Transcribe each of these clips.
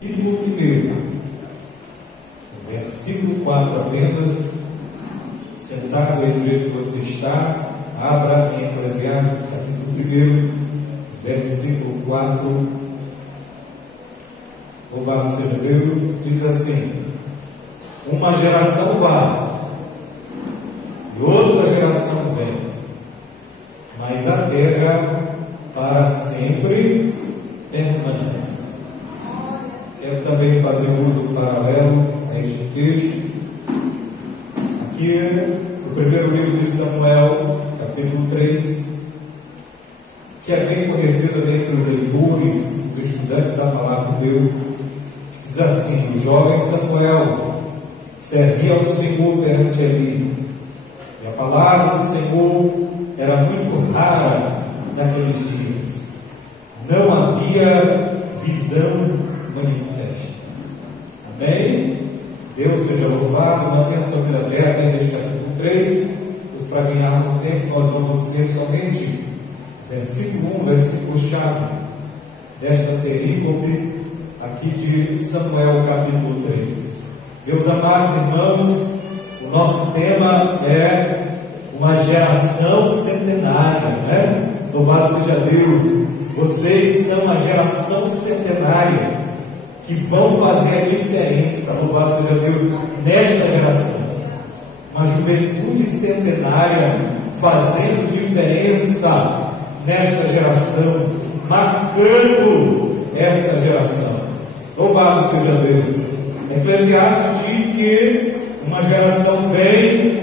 Capítulo 1, versículo 4 apenas. Sentado aí do jeito que você está, abra em Eclesiastes, capítulo 1, versículo 4. Louvado seja Deus. Diz assim: uma geração vai e outra geração vem, mas a terra para sempre permanece. Quero também fazer uso paralelo a este texto. Aqui, no primeiro livro de Samuel, capítulo 3, que é bem conhecida dentre os leitores, os estudantes da palavra de Deus, diz assim: o jovem Samuel servia ao Senhor perante Eli, e a palavra do Senhor era muito rara naqueles dias. Não havia visão manifesta. Amém? Deus seja louvado. Mantenha a sua vida aberta aí neste capítulo 3, pois para ganharmos tempo nós vamos ver somente versículo 1, versículo-chave desta perícope aqui de Samuel, capítulo 3. Meus amados irmãos, o nosso tema é uma geração centenária, né? Louvado seja Deus. Vocês são a geração centenária que vão fazer a diferença, louvado seja Deus, nesta geração. Uma juventude centenária fazendo diferença nesta geração, marcando esta geração. Louvado seja Deus. Eclesiastes diz que uma geração vem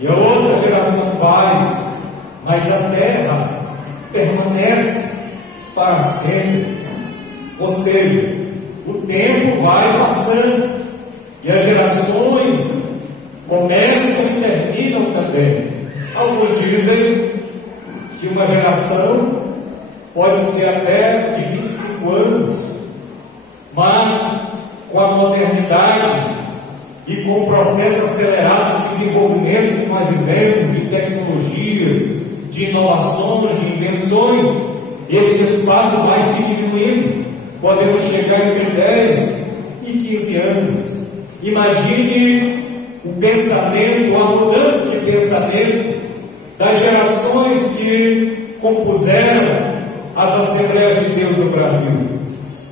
e a outra geração vai, mas a terra permanece para sempre. Ou seja, o tempo vai passando e as gerações começam e terminam também. Alguns dizem que uma geração pode ser até de 25 anos, mas com a modernidade e com o processo acelerado de desenvolvimento que nós vivemos, de tecnologias, de inovações, de invenções, este espaço vai se diminuindo. Podemos chegar entre 10 e 15 anos. Imagine o pensamento, a mudança de pensamento das gerações que compuseram as Assembleias de Deus no Brasil.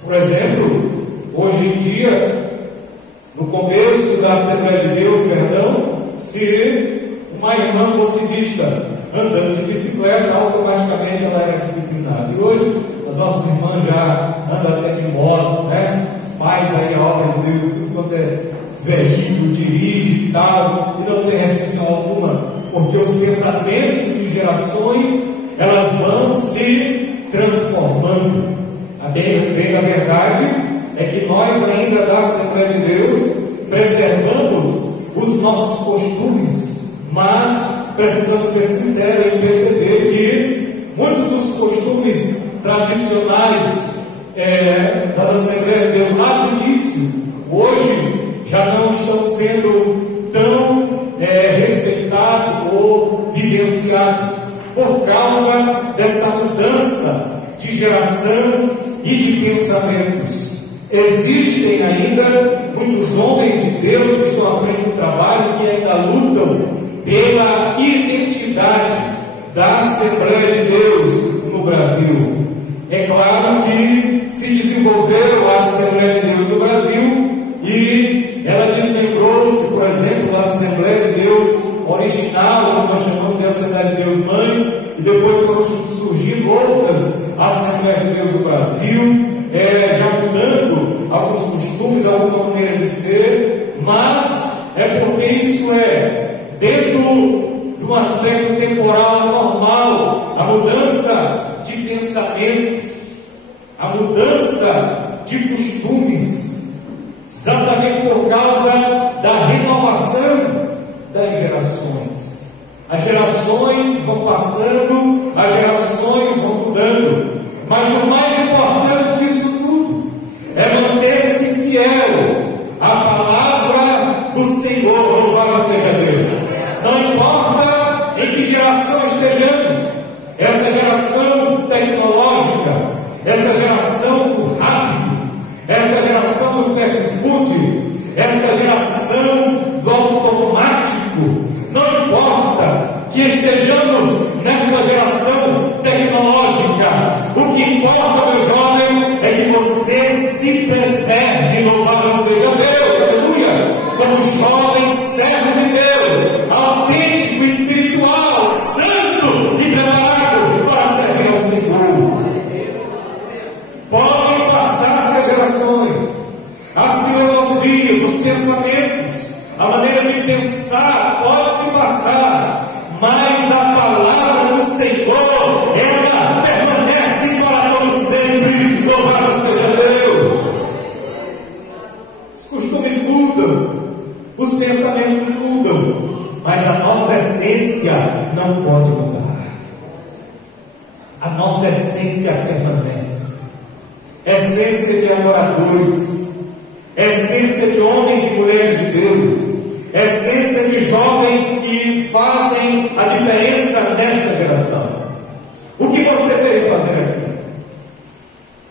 Por exemplo, hoje em dia, no começo da Assembleia de Deus, se uma irmã fosse vista andando de bicicleta, automaticamente ela era disciplinada. E hoje as nossas irmãs já andam até de moto, né? Faz aí a obra de Deus, tudo quanto é veículo, dirige e tal, e não tem restrição alguma, porque os pensamentos de gerações, elas vão se transformando. A bem da verdade é que nós ainda da Assembleia de Deus preservamos os nossos costumes, mas precisamos ser sinceros e perceber que muitos dos costumes tradicionais das Assembleias de Deus lá no início, hoje já não estão sendo tão respeitados ou vivenciados por causa dessa mudança de geração e de pensamentos. Existem ainda muitos homens de Deus que estão à frente do trabalho que ainda lutam pela identidade da Assembleia de Deus no Brasil. É claro que se desenvolveu a Assembleia de Deus no Brasil e ela desmembrou-se, por exemplo, da Assembleia de Deus original, como nós chamamos de Assembleia de Deus Mãe, e depois foram surgindo outras Assembleias de Deus no Brasil, já mudando alguns costumes, alguma maneira de ser, mas é porque isso dentro de um aspecto temporal normal, a mudança de pensamentos, a mudança de costumes, exatamente por causa da renovação das gerações. As gerações vão passando, as gerações vão mudando, mas o mais importante disso tudo é manter-se fiel à palavra do Senhor. Louvado seja Deus. Não importa em que geração estejamos, essa geração tecnológica, essa geração do rápido, essa geração fast food, esta geração do automático. Não importa que estejamos nesta geração tecnológica, o que importa, meu jovem, é que você se preserve, louvado seja Deus, aleluia, como jovem servo de Deus, autêntico, espiritual, santo e preparado para servir ao Senhor. Podem passar-se as gerações, as filosofias, os pensamentos, a maneira de pensar pode se passar, mas a palavra do Senhor, ela permanece para todo sempre, louvado seja Deus. Os costumes mudam, os pensamentos mudam, mas a nossa essência não pode mudar. A nossa essência permanece. Essência de adoradores, essência de homens e mulheres de Deus, essência de jovens que fazem a diferença nesta geração. O que você deve fazer aqui?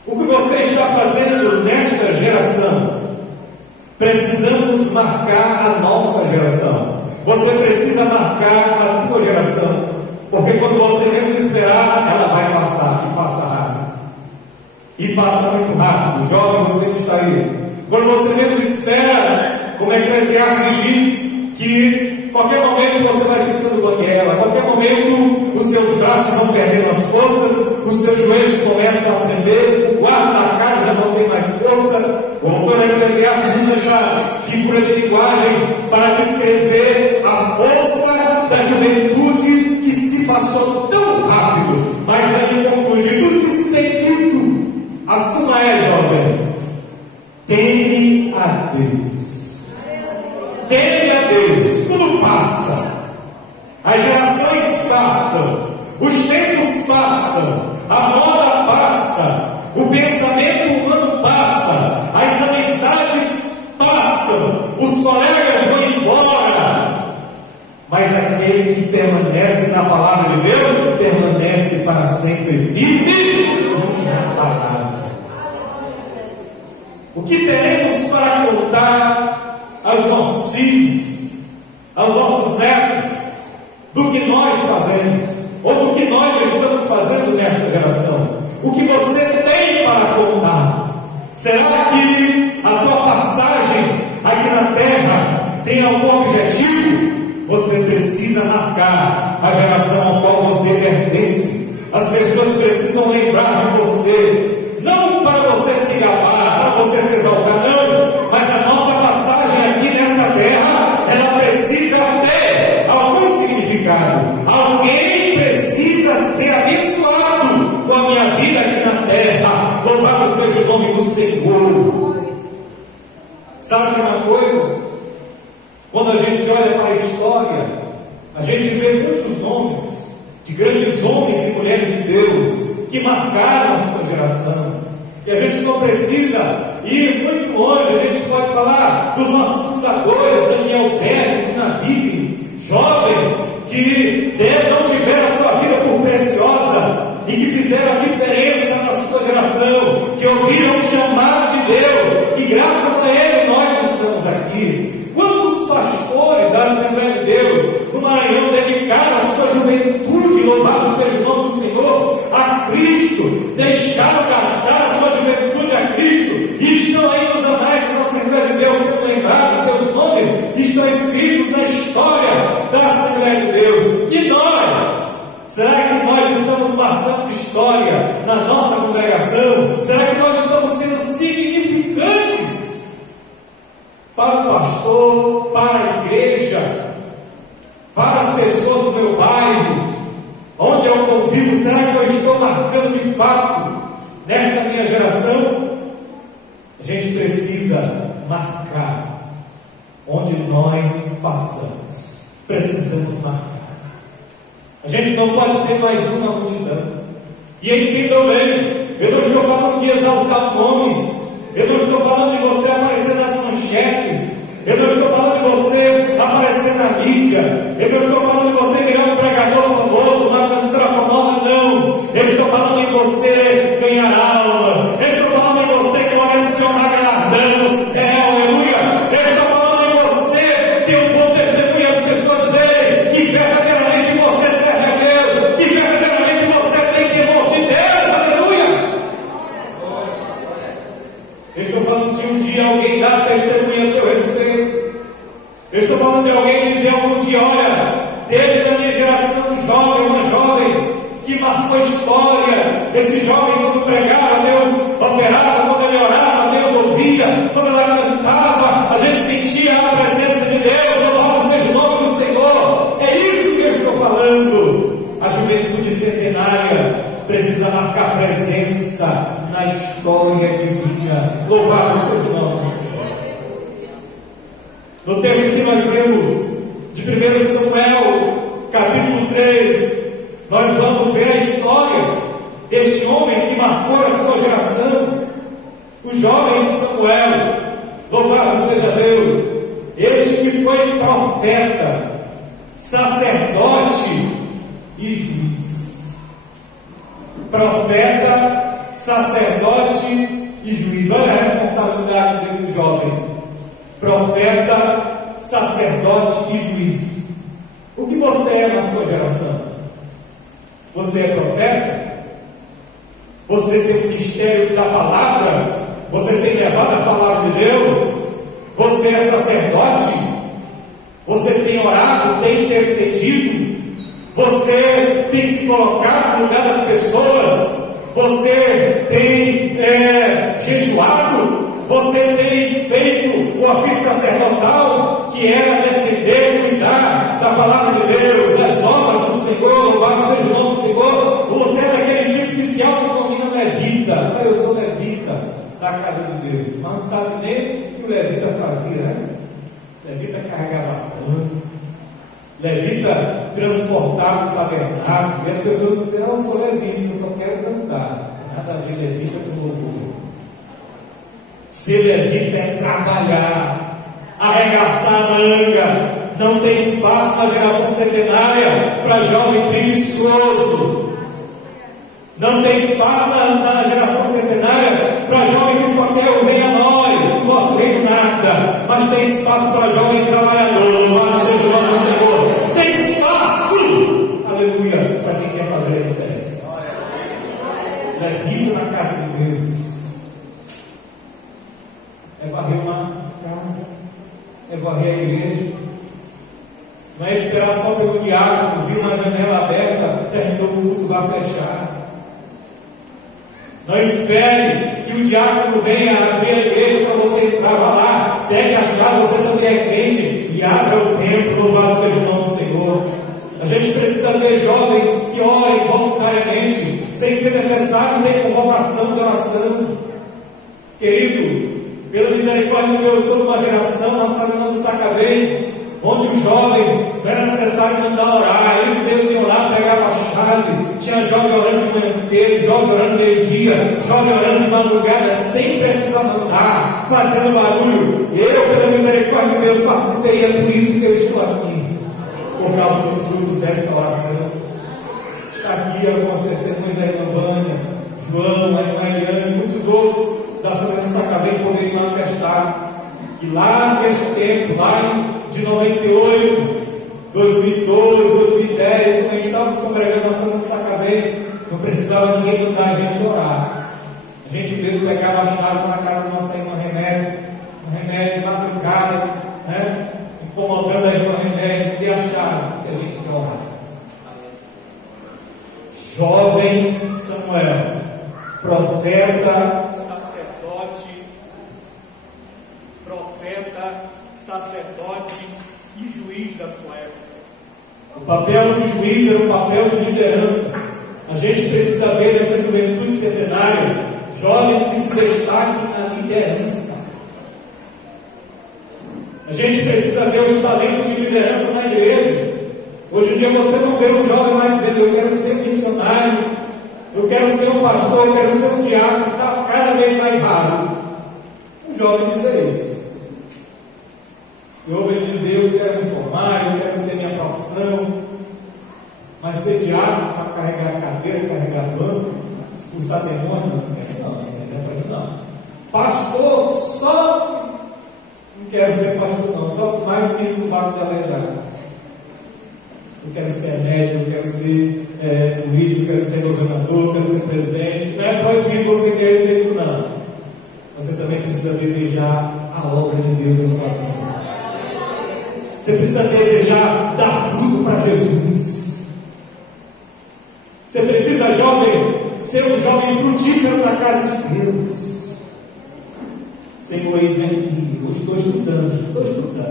O que você está fazendo nesta geração? Precisamos marcar a nossa geração. Você precisa marcar a tua geração, porque quando você menos esperar, ela vai passar, e passa rápido. E passa muito rápido. Jovem, você que está aí, quando você menos espera, como Eclesiastes diz, que qualquer momento você vai ficando banguela, a qualquer momento os seus braços vão perdendo as forças, os teus joelhos começam a tremer, o guarda da casa já não tem mais força. O autor Eclesiastes usa essa figura de linguagem para descrever a força da juventude que se passou tão rápido, mas daí conclui de tudo que se tem dito. A suma é, jovem, teme a Deus. Teme a Deus. Tudo passa. As gerações passam. Os tempos passam. A moda passa. O pensamento humano passa. As amizades passam. Os colegas vão embora. Mas aquele que permanece na palavra de Deus permanece para sempre firme na palavra. O que teremos para contar aos nossos filhos, aos nossos netos, do que nós fazemos, ou do que nós estamos fazendo nesta geração? O que você tem para contar? Será que a tua passagem aqui na terra tem algum objetivo? Você precisa marcar a geração a qual você pertence. As pessoas precisam lembrar de você, não para você se gabar, para você se exaltar, não, mas a nossa passagem aqui nesta terra, ela precisa ter algum significado. Alguém precisa ser abençoado com a minha vida aqui na terra. Louvado seja o nome do Senhor. Sabe uma coisa? Quando a gente olha para a história, a gente vê muitos nomes de grandes homens e mulheres de Deus que marcaram a sua geração. E a gente não precisa ir muito longe. A gente pode falar dos nossos fundadores, Daniel Berg, Navigli, jovens que não tiveram a sua vida por preciosa e que fizeram a diferença na sua geração, que ouviram o chamado de Deus, e graças a ele nós estamos aqui. Quantos pastores da Assembleia de Deus no Maranhão dedicaram a sua juventude, louvado seja o nome do Senhor, a Cristo, deixaram gastar a sua juventude a Cristo, e estão aí nos anais da Assembleia de Deus sendo lembrados, seus nomes estão escritos na história da Assembleia de Deus. E nós? Será que nós estamos marcando história na nossa congregação? Será que nós estamos sendo significantes para o pastor, para a igreja, para as pessoas do meu bairro, onde eu convivo? Será que eu estou marcando de fato nesta minha geração? A gente precisa marcar onde nós passamos. Precisamos marcar. A gente não pode ser mais uma multidão. E entendam bem, eu não estou falando de exaltar o nome, eu não estou falando de você aparecer nas manchetes, eu não estou falando de você aparecer na mídia, eu não estou falando de você virar um pregador famoso, uma cantora famosa, não. Eu estou falando em você ganhar almas, eu estou falando em você colecionar galardão, céu, aleluia. Ele está falando em você, tem um bom testemunho e as pessoas veem que verdadeiramente você serve a Deus, que verdadeiramente você tem temor de Deus, aleluia. Eu estou falando de um dia alguém dar testemunho a teu respeito. Eu estou falando de alguém dizer algum dia: olha, teve na minha geração um jovem, uma jovem que marcou a história. Esse jovem, quando pregava, Deus operava, quando ele orava, Deus ouvia, quando ela cantava, a gente sentia a presença de Deus. Louvado seja o nome do Senhor. É isso que eu estou falando. A juventude centenária precisa marcar presença na história divina. Louvado seja o nome do Senhor. No texto que nós lemos de 1 Samuel, capítulo 3, nós vamos ver a história deste homem que marcou a sua geração, o jovem Samuel. Louvado seja Deus. Este que foi profeta, sacerdote e juiz. Profeta, sacerdote e juiz. Olha a responsabilidade desse jovem. Profeta, sacerdote e juiz. O que você é na sua geração? Você é profeta? Você tem o ministério da palavra? Você tem levado a palavra de Deus? Você é sacerdote? Você tem orado, tem intercedido? Você tem se colocado no lugar das pessoas? Você tem jejuado? Você tem feito o ofício sacerdotal, que era defender, cuidar da palavra de Deus, das obras do Senhor? Louvado seja o nome do Senhor. Você é daquele tipo que se autodenomina levita. Eu sou levita da casa de Deus, mas não sabe nem o que o levita fazia, né? Levita carregava pano, levita transportava o tabernáculo, e as pessoas dizem: eu sou levita, eu só quero cantar. Nada a ver levita com louvor. Ser levita é trabalhar, arregaçar a manga. Não tem espaço na geração centenária para jovem preguiçoso. Não tem espaço na geração centenária para jovem que só quer o venha a nós, o nosso reino nada. Mas tem espaço para jovem trabalhador. Louvado seja o nome do Senhor. Tem espaço, aleluia, para quem quer fazer a diferença. Levita na casa de Deus. É varrer uma casa, é varrer a igreja. Não é esperar só pelo diácono vir na janela aberta, terminou o culto, vá fechar. Não espere que o diácono venha abrir a igreja para você entrar. Vá lá, pegue a chave, você também é crente, e abra o templo. Louvado seja o nome do Senhor. A gente precisa ter jovens que orem voluntariamente, sem ser necessário ter convocação de oração. Querido, pela misericórdia de Deus, sou de uma geração, nós sabemos do Sacavém, onde os jovens não era necessário mandar orar, eles mesmos iam lá, pegavam a chave. Tinha jovem orando de manhã cedo, jovem orando meio-dia, jovem orando de madrugada, sem precisar mandar, fazendo barulho. Eu, pela misericórdia de Deus, participei, é por isso que eu estou aqui, por causa dos frutos desta oração. Está aqui algumas testemunhas da irmã Vânia, João, a irmã Eliane, muitos outros da Santa de Sacavém poderiam atestar que lá neste tempo, lá de 98, 2012, 2010, quando a gente estava nos congregando na Santa de Sacavém, não precisava ninguém mandar a gente orar. A gente mesmo pegava a chave na casa da nossa irmã Remédio, madrugada, né? Incomodando a irmã Remédio, dê a chave, que a gente quer orar. Jovem Samuel, profeta, sacerdote e juiz da sua época. O papel de juiz era um papel de liderança. A gente precisa ver nessa juventude centenária jovens que se destaquem na liderança. A gente precisa ver os talentos de liderança na igreja. Hoje em dia você não vê um jovem mais dizendo: eu quero ser missionário, eu quero ser um pastor, eu quero ser um diácono. Está cada vez mais raro um jovem dizer isso. Se ouve ele dizer: eu quero me formar, eu quero ter minha profissão, mas ser diácono para carregar cadeira, carregar banco, expulsar demônio, não, assim, não é para mim não. Pastor, só quero ser pastor não, só mais do que isso vai me alegrar. Eu quero ser médico, eu quero ser político, eu quero ser governador, eu quero ser presidente. Não é proibido você querer ser isso não. Você também precisa desejar a obra de Deus na sua vida. Você precisa desejar dar fruto para Jesus. Você precisa, jovem, ser um jovem frutífero na casa de Deus. Senhor, eis-me aqui, eu estou estudando.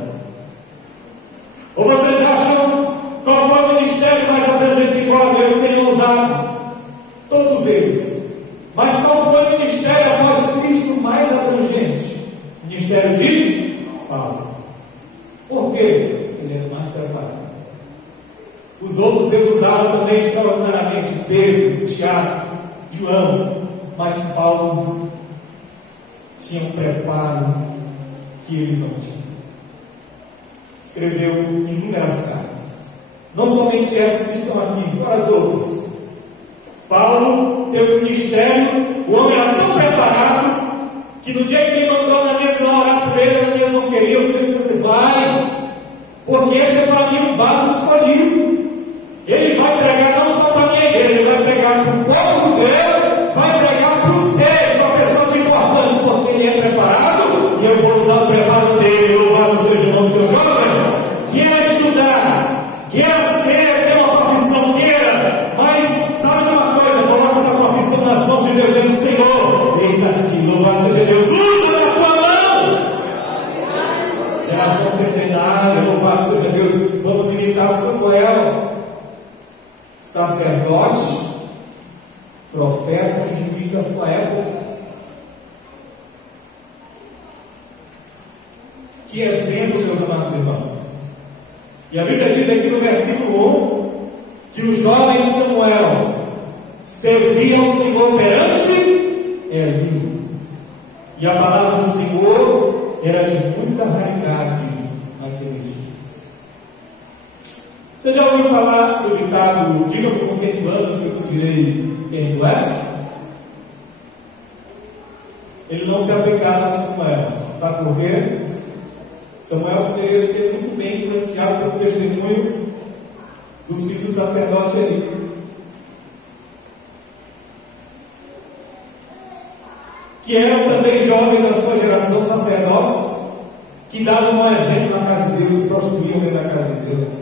Ou vocês acham qual foi o ministério mais abrangente igual Deus tenha usado? Todos eles. Mas qual foi o ministério após Cristo mais abrangente? Ministério de Paulo. Por quê? Ele era mais preparado. Os outros Deus usava também extraordinariamente, Pedro, Tiago, João, mas Paulo tinha um preparo que eles não tinham. Escreveu inúmeras cartas, não somente essas que estão aqui, várias outras. Paulo teve um ministério, o homem era tão preparado que no dia que ele mandou Ananias lá orar por ele, Ananias não queria, o Senhor disse: vai, porque este é para mim um vaso escolhido. Ele vai pregar não só para a minha igreja, ele vai pregar para o povo de Deus, vai pregar para os reis, para pessoas importantes, porque ele é preparado e eu vou usar o preparo dele. Louvado seja o nome do seu jovem. Queira estudar, queira ter uma profissão, mas sabe de uma coisa? Coloca essa profissão nas mãos de Deus, é do Senhor. Eis aqui, louvado seja Deus, usa na tua mão. Geração centenária, louvado seja Deus. Vamos imitar Samuel, sacerdote, profeta e juiz da sua época. Que exemplo, meus amados irmãos. E a Bíblia diz aqui no versículo 1 que o jovem Samuel servia ao Senhor perante Eli. E a palavra do Senhor era de muita raridade naqueles dias. Você já ouviu falar do ditado: diga-me com quem tu andas, que eu te direi quem tu és? Ele não se aplicava a Samuel. Sabe por quê? Samuel poderia ser muito bem influenciado pelo testemunho dos filhos do sacerdote Eli. Que eram também jovens da sua geração, sacerdotes, que davam um exemplo na casa de Deus, se prostituíam dentro da casa de Deus.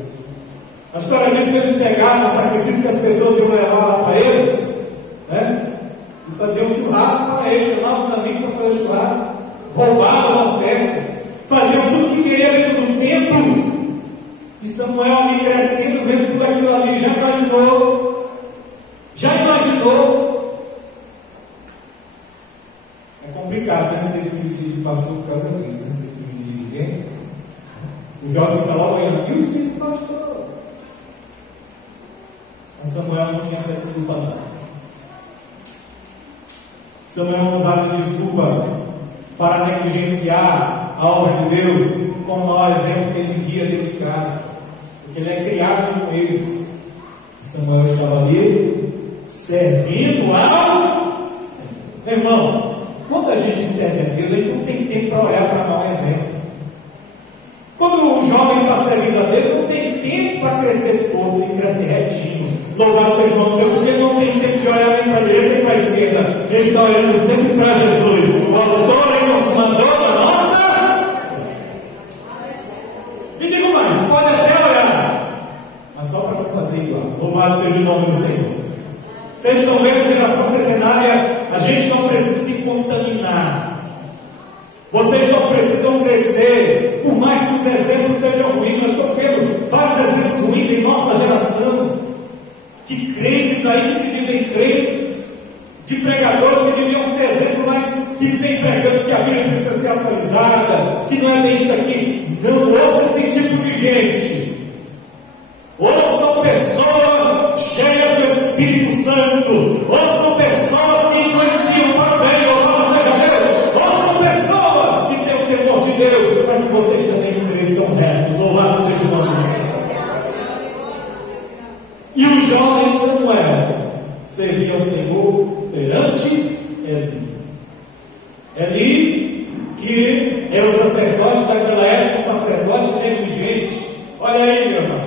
A história diz que eles pegavam o sacrifício que as pessoas iam levar lá para ele, né? E faziam um churrasco para ele, chamavam os amigos para fazer churrasco, roubavam as ofertas, faziam tudo que queria dentro do templo. E Samuel, ali crescendo, vendo tudo aquilo ali, já imaginou. É complicado, né? Ser filho de pastor por causa disso, né? Ser filho de ninguém. O jovem fica lá olhando: e os filhos do pastor? Mas Samuel não tinha essa desculpa não. Samuel não usava de desculpa para negligenciar a obra de Deus, como o maior exemplo que ele via dentro de casa, porque ele é criado com eles. E Samuel estava ali servindo ao Senhor. Meu irmão, quando a gente serve a Deus, a gente não tem tempo para olhar para mau exemplo. Quando o jovem está servindo a Deus, não tem tempo para crescer todo, ele cresce retinho. Louvado seja o nome do Senhor, porque ele não tem tempo de olhar nem para a direita nem para a esquerda. Ele está olhando sempre para Jesus, o autor e consumador da nossa. E digo mais, pode até olhar, mas só para não fazer igual. Louvado seja o nome do Senhor. Vocês estão vendo, geração centenária, a gente não precisa se contaminar. Vocês não precisam crescer, por mais que os exemplos sejam ruins. Nós estamos vendo vários exemplos ruins em nossa geração, de crentes aí que se dizem crentes, de pregadores que deviam ser exemplo, mas que vem pregando que a Bíblia precisa ser atualizada, que não é bem isso aqui. Não ouça esse tipo de gente. Ouçam pessoas cheias do Espírito Santo. Ouçam pessoas que influenciam para o bem. Louvado seja Deus. Ouçam pessoas que têm o temor de Deus, para que vocês também cresçam retos. Louvado seja o nome do Senhor. E o jovem Samuel servia ao Senhor perante Eli. Eli, que era o sacerdote daquela Olha aí, meu irmão,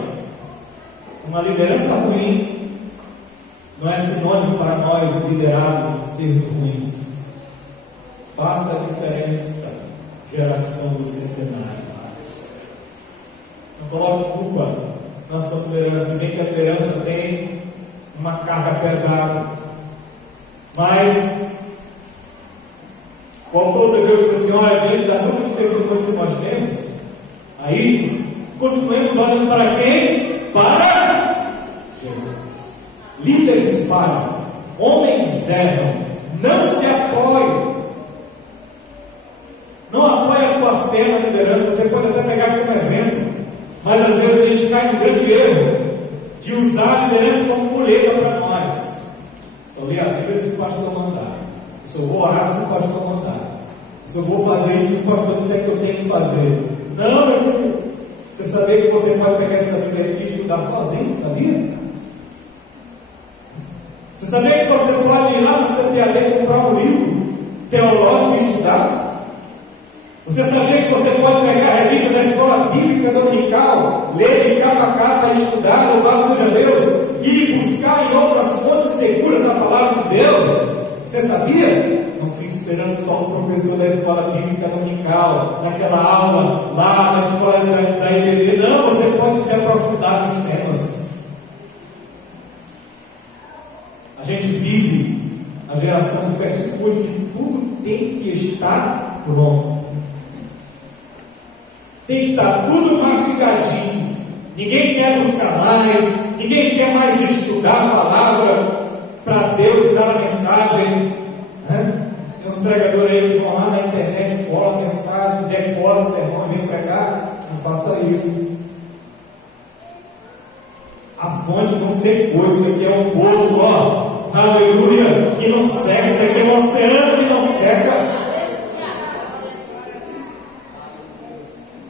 uma liderança ruim não é sinônimo para nós liderados sermos ruins. Faça a diferença, geração do centenário. Não coloque culpa na sua liderança, bem que a liderança tem uma carga pesada, mas o autor de Deus diz assim: olha, diante da nuvem de testemunho que nós temos, aí continuemos olhando para quem? Para Jesus. Líderes falham, homens erram, não se apoiem. Não apoie a tua fé na liderança. Você pode até pegar como exemplo, mas às vezes a gente cai no grande erro de usar a liderança como muleta para nós. Só ler a Bíblia se o pastor mandar. Se eu vou orar se o pastor mandar. Se eu vou fazer isso se o pastor disser que eu tenho que fazer. Não, meu filho. Você sabia que você pode pegar essa Bíblia aqui e estudar sozinho, sabia? Você sabia que você pode ir lá no CPAD e comprar um livro teológico e estudar? Você sabia que você pode pegar a revista da escola bíblica dominical, ler de capa a capa, estudar, louvado seja Deus, e buscar em outras fontes seguras da palavra de Deus? Você sabia? Não fique esperando só o professor da escola bíblica dominical, naquela aula lá na escola da IBD. Não, você pode se aprofundar nos temas. A gente vive a geração do fast food que tudo tem que estar pronto. Tem que estar tudo mastigadinho. Ninguém quer buscar mais, ninguém quer mais estudar a palavra para Deus dar a mensagem. Tem uns pregadores aí que vão lá na internet, colam a mensagem, decoram o sermão e vem pregar. Não faça isso. A fonte não secou, isso aqui é um poço, ó. Aleluia, que não seca, isso aqui é um oceano que não seca.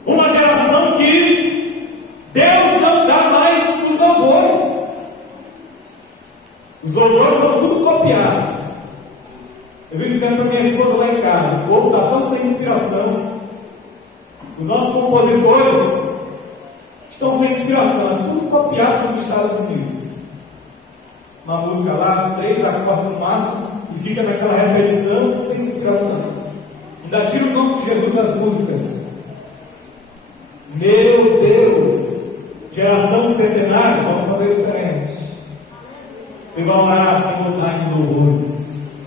Uma geração que Deus não dá mais os louvores. Os louvores são tudo copiados. Eu vim dizendo para minha esposa lá em casa: o povo está tão sem inspiração. Os nossos compositores estão sem inspiração. É tudo copiado dos Estados Unidos. Uma música lá, 3 acordes no máximo, e fica naquela repetição sem inspiração. Ainda tira o nome de Jesus das músicas. Meu Deus, geração centenária, vamos fazer diferente. Você vai orar, Senhor, dai-me louvores.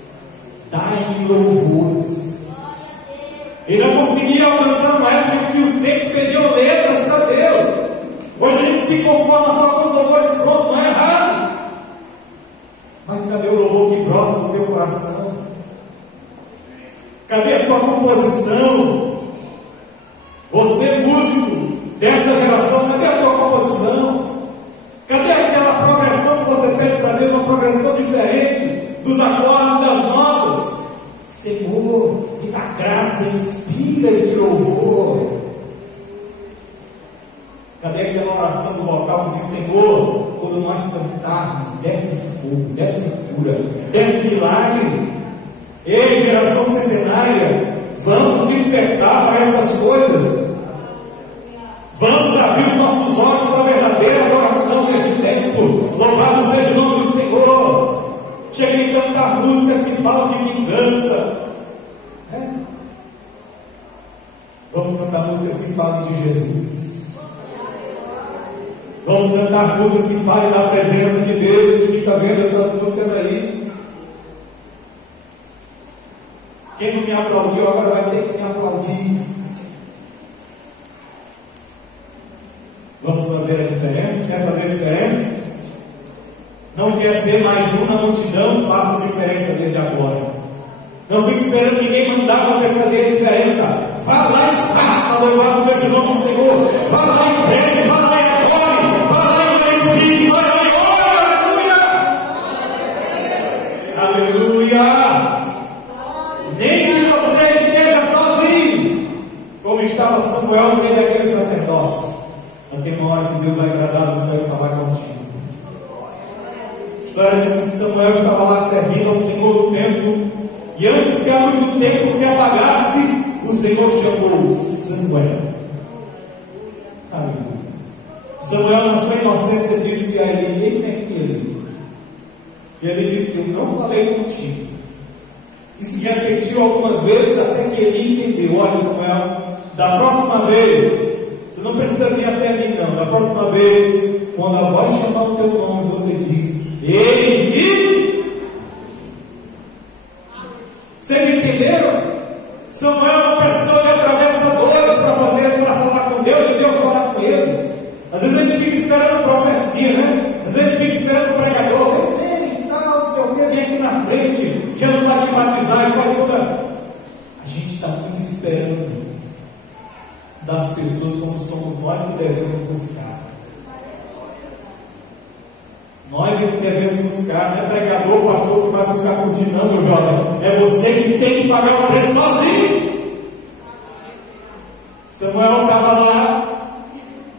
Dai-me louvores. E não conseguia alcançar uma época em que os tempos perdiam letras para Deus. Hoje a gente se conforma só com os louvores prontos, não é errado. Mas cadê o louvor que brota do teu coração? Cadê a tua composição? Você, músico desta geração, cadê a tua composição? Cadê aquela progressão que você pede para Deus, uma progressão diferente dos acordes e das notas? Senhor, me dá graça, inspira esse louvor. Cadê aquela oração do vocal que diz: Senhor, quando nós cantarmos, desce fogo, desce cura, desce milagre. Ei, geração centenária, vamos despertar para essas coisas. Vamos abrir os nossos olhos para a verdadeira adoração neste tempo. Louvado seja o nome do Senhor. Chega de cantar músicas que falam de vingança. Vamos cantar músicas que falam de Jesus. Vamos cantar músicas que falem da presença de Deus. A gente fica vendo essas músicas aí. Quem não me aplaudiu agora vai ter que me aplaudir. Vamos fazer a diferença? Quer fazer a diferença? Não quer ser mais um na multidão? Faça a diferença desde agora. Não fique esperando ninguém mandar você fazer a diferença. Vá lá e faça, louvado seja o nome do Senhor. Vá lá e pregue, vá lá e adore, vá lá e glorifique, vá lá e ore, aleluia. Aleluia. Nem que você esteja sozinho, como estava Samuel no meio daquele sacerdócio. Mas tem uma hora que Deus vai agradar no céu e falar contigo. A história diz que Samuel estava lá servindo ao Senhor no templo, e antes que a luz do templo se apagasse, o Senhor chamou Samuel. Aleluia. Samuel, na sua inocência, disse a Eli: eis-me aqui, Eli. E ele disse: eu não falei contigo. E se repetiu algumas vezes até que Eli entendeu: olha, Samuel, da próxima vez, você não precisa vir até mim, não. Da próxima vez, quando a voz chamar o teu nome, você diz: eis-me. Vocês entenderam? Samuel não precisou de atravessadores para falar com Deus, e Deus fala com ele. Às vezes a gente fica esperando profecia, né? Às vezes a gente fica esperando o pregador: vem, tal, seu Deus, vem aqui na frente, Jesus vai te batizar e faz toda. A gente está muito esperando das pessoas como somos nós que devemos buscar. Nós é que devemos buscar, não é pregador, pastor que vai buscar por ti, não, meu jovem. É você que tem que pagar o preço sozinho. Samuel estava lá,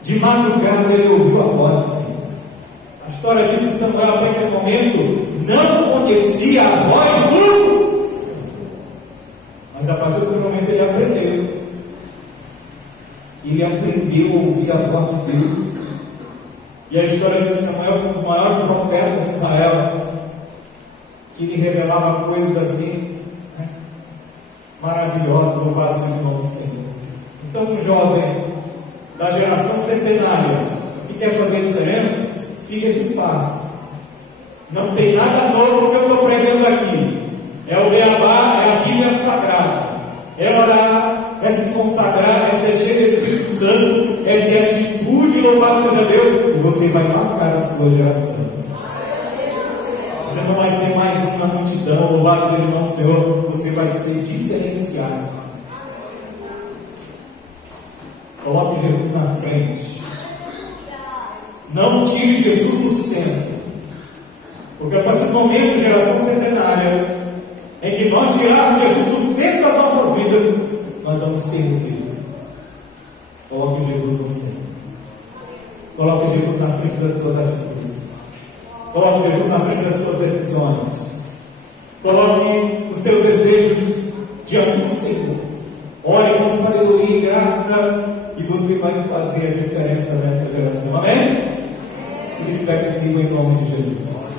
de madrugada ele ouviu a voz do Senhor. A história diz que Samuel, até aquele momento, não conhecia a voz do Senhor. Mas a partir do momento ele aprendeu. Ele aprendeu a ouvir a voz de Deus. E a história de Samuel foi um dos maiores profetas de Israel, que lhe revelava coisas assim, né, maravilhosas. Louvado seja o nome do Senhor. Então, um jovem da geração centenária que quer fazer a diferença, siga esses passos. Não tem nada novo que eu estou pregando aqui. É o beabá, é a Bíblia Sagrada, é orar, é se consagrar, é ser cheio do Espírito Santo, é ter atitude, louvado seja Deus, e você vai marcar a sua geração. Você não vai ser mais um na multidão, louvado seja o nome do Senhor, você vai ser diferenciado. Coloque Jesus na frente. Não tire Jesus do centro. Porque a partir do momento de geração centenária, em que nós tirarmos Jesus do centro das nossas vidas, nós vamos perder. Coloque Jesus no centro. Coloque Jesus na frente das suas atitudes. Coloque Jesus na frente das suas decisões. Coloque os teus desejos diante do Senhor. Ore com sabedoria e graça, e você vai fazer a diferença nesta geração. Amém? Fique pé comigo em nome de Jesus.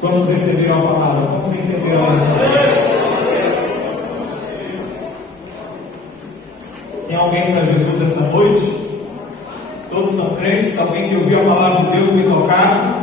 Quando você receber uma palavra, quando você entender a mensagem. Tem alguém para Jesus essa noite? Todos são crentes? Alguém que ouviu a palavra de Deus me tocar?